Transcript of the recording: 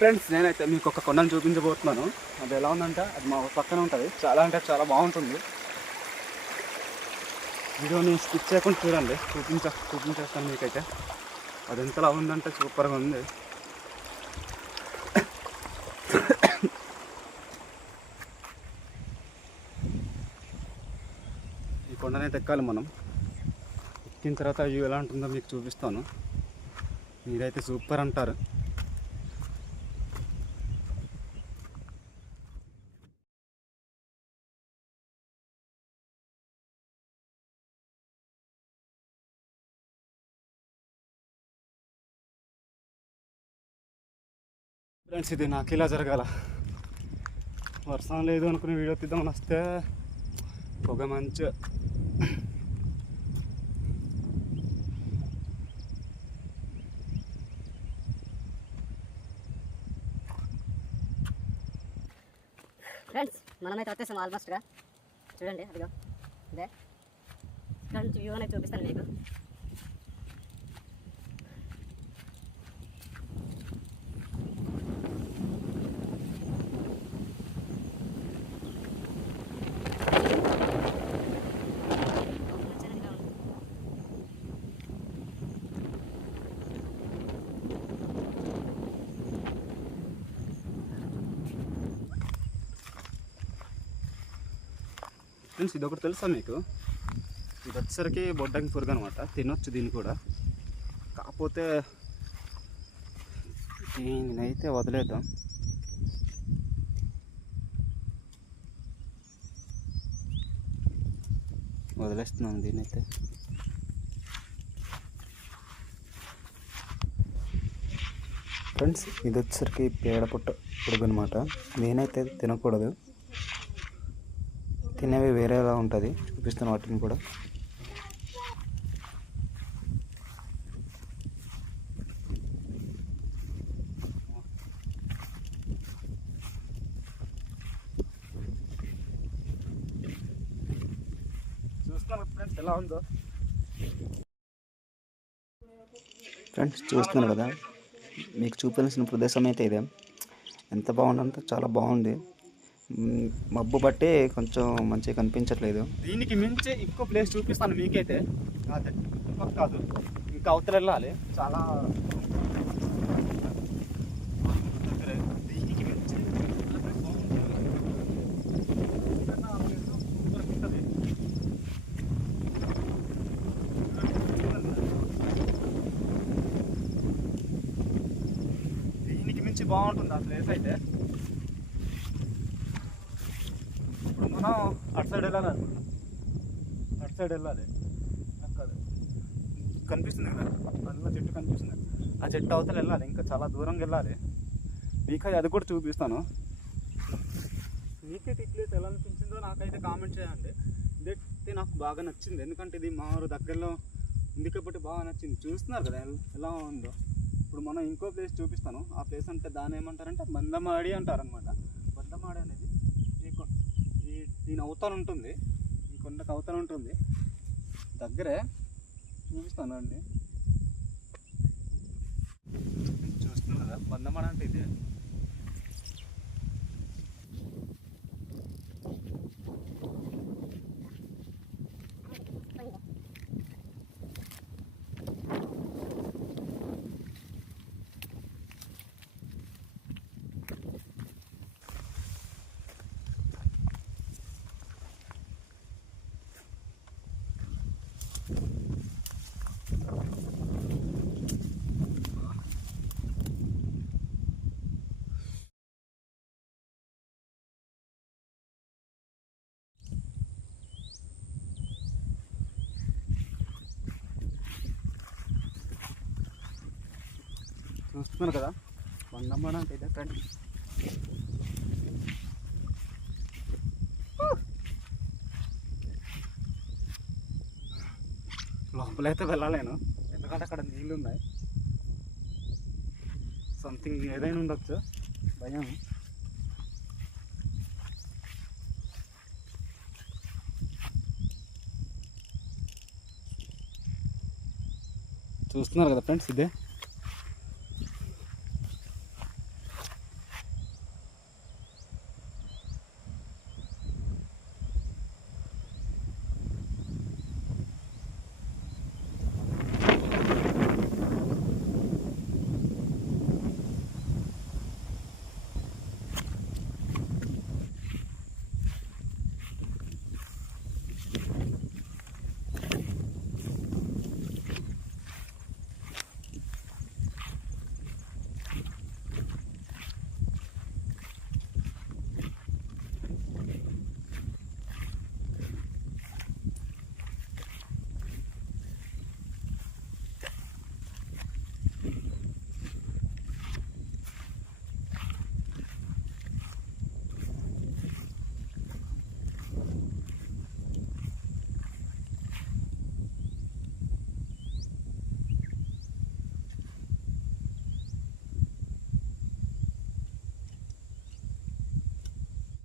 Friends నేనైతే మీకు ఒక కొండను చూపించబోతున్నాను. అది ఎలా ఉందంటే? అది మా పక్కన ఉంటుంది. చాలా అంటే చాలా బాగుంటుంది. వీడియోని స్కిప్ చేయకుండా చూడండి. చూపించ చూపించేస్తాను మీకైతే. అది ఎంతలా ఉందంటే సూపర్గా ఉంది. ఈ కొండనైతే ఎక్కాలి మనం. ఎక్కిన తర్వాత వ్యూ ఎలా ఉంటుందో మీకు చూపిస్తాను. మీరైతే సూపర్ అంటారు. ఫ్రెండ్స్ ఇది నాకు ఇలా జరగాల. వర్షం లేదు అనుకుని వీడియో తీద్దామని వస్తే పొగ మంచి. ఫ్రెండ్స్ మనమైతే వచ్చేసాం ఆల్మోస్ట్గా చూడండి అదిగో. ఇదే. ఫ్రెండ్స్ వ్యూ అనేది చూపిస్తాను మీకు. ఫ్రెండ్స్ ఇది ఒకటి తెలుసా మీకు? ఇది వచ్చేసరికి బొడ్డంగి పురుగు అనమాట. తినొచ్చు దీన్ని కూడా. కాకపోతే దీన్నైతే వదిలేద్దాం. వదిలేస్తున్నాం దీన్నైతే. ఫ్రెండ్స్ ఇది వచ్చేసరికి పేడ పుట్ట పురుగు అనమాట. నేనైతే తినకూడదు. తినేవి వేరేలా ఉంటుంది. చూపిస్తాను వాటిని కూడా. ఫ్రెండ్స్ ఎలా ఉందో. ఫ్రెండ్స్ చూస్తున్నారు కదా మీకు చూపించిన ప్రదేశం అయితే ఇదే. ఎంత బాగుందంటే చాలా బాగుంది. మబ్బు బట్టి కొంచెం మంచిగా కనిపించట్లేదు దీనికి మించి ఇంకో ప్లేస్ చూపిస్తాను మీకైతే అదే ఇంకొక కాదు ఇంకా అవతల వెళ్ళాలి చాలా. దీనికి మించి. దీనికి మించి బాగుంటుంది ఆ ప్లేస్ అయితే ఇప్పుడు మనం అటు సైడ్ వెళ్ళాలి. అనుకుంటున్నాం అటు సైడ్ వెళ్ళాలి. కాదు. కనిపిస్తుంది కదా? అందులో చెట్టు కనిపిస్తుంది. ఆ చెట్టు అవతల వెళ్ళాలి. ఇంకా చాలా దూరంగా వెళ్ళాలి. మీకు అది కూడా చూపిస్తాను. మీకే ఈ ప్లేస్ ఎలా అనిపించిందో నాకైతే కామెంట్ చేయండి. ఇదైతే నాకు బాగా నచ్చింది. ఎందుకంటే ఇది మా ఊరు దగ్గరలో ఉంది కాబట్టి బాగా నచ్చింది. చూస్తున్నారు కదా ఎలా ఉందో. ఇప్పుడు మనం ఇంకో ప్లేస్ చూపిస్తాను. ఆ ప్లేస్ అంటే దాని ఏమంటారంటే బందమాడి అంటారనమాట బందమాడి అనేది దీని అవతల ఉంటుంది. ఈ కొండకు అవతల ఉంటుంది. దగ్గరే చూపిస్తాను అండి. చూస్తున్నారు? కదా అంటే ఇదే. చూస్తున్నారు కదా? బందమ్మాడ అంటే ఇదే ఫ్రెండ్. లోపలైతే వెళ్ళలేను ఎందుకంటే అక్కడ నీళ్ళు ఉన్నాయి. సంథింగ్ ఏదైనా ఉండొచ్చు. భయం. చూస్తున్నారు కదా ఫ్రెండ్స్ ఇదే?